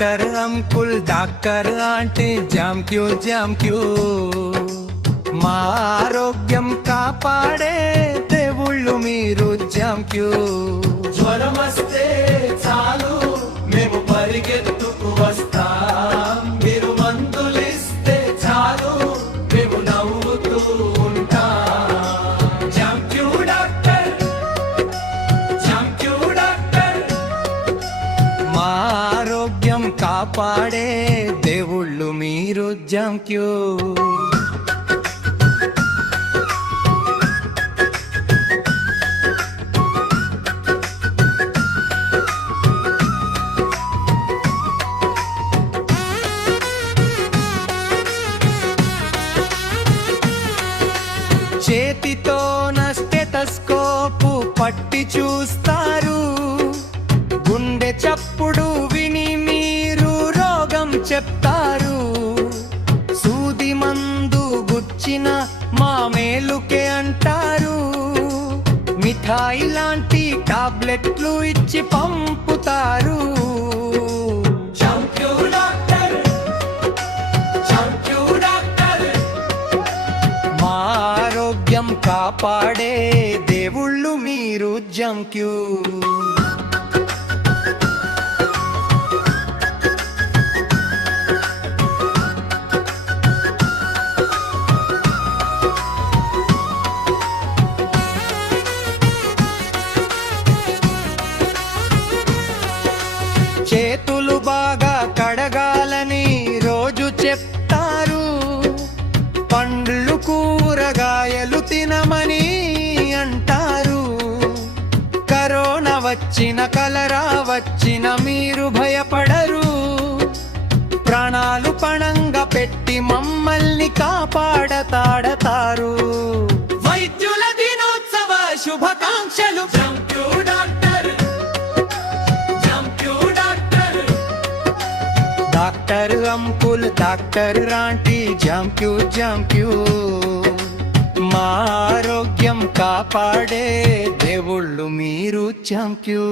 doctor uncle doctor aunty జామ్ you మా ఆరోగ్యం కాపాడే దేవుళ్ళు మీరు జామ్ క్యూ జ్వరమస్తే చాలు మేము పరిగెత్తుకు వస్తాం మీరు మందులిస్తే చాలు మేము నవ్వుతూ ఉంటాం జామ్ క్యూ డాక్టర్ మా ఆరోగ్యం కాపాడే దేవుళ్ళు మీరు జామ్ క్యూ చేతితో స్టెతస్కోపు పట్టి చూస్తారు గుండె చప్పుడు విని మీరు రోగం చెప్తారు సూది మందు గుచ్చిన మా మేలుకే అంటారు మిఠాయి లాంటి టాబ్లెట్లు ఇచ్చి పంపుతారు కాపాడే దేవుళ్ళు మీరు జామ్ క్యూ చేతులు బాగా కడగాలని రోజు చెప్తారు పండ్లు కూరగాయలు తినమని అంటారు కరోనా వచ్చిన కలరా వచ్చిన మీరు భయపడరు ప్రాణాలు పణంగా పెట్టి మమ్మల్ని కాపాడతాడతారు వైద్యుల దినోత్సవ శుభాకాంక్షలు డాక్టర్ అంకుల్ డాక్టర్ ఆంటీ జామ్ క్యూ మా ఆరోగ్యం కాపాడే దేవుళ్ళు మీరు జామ్ క్యూ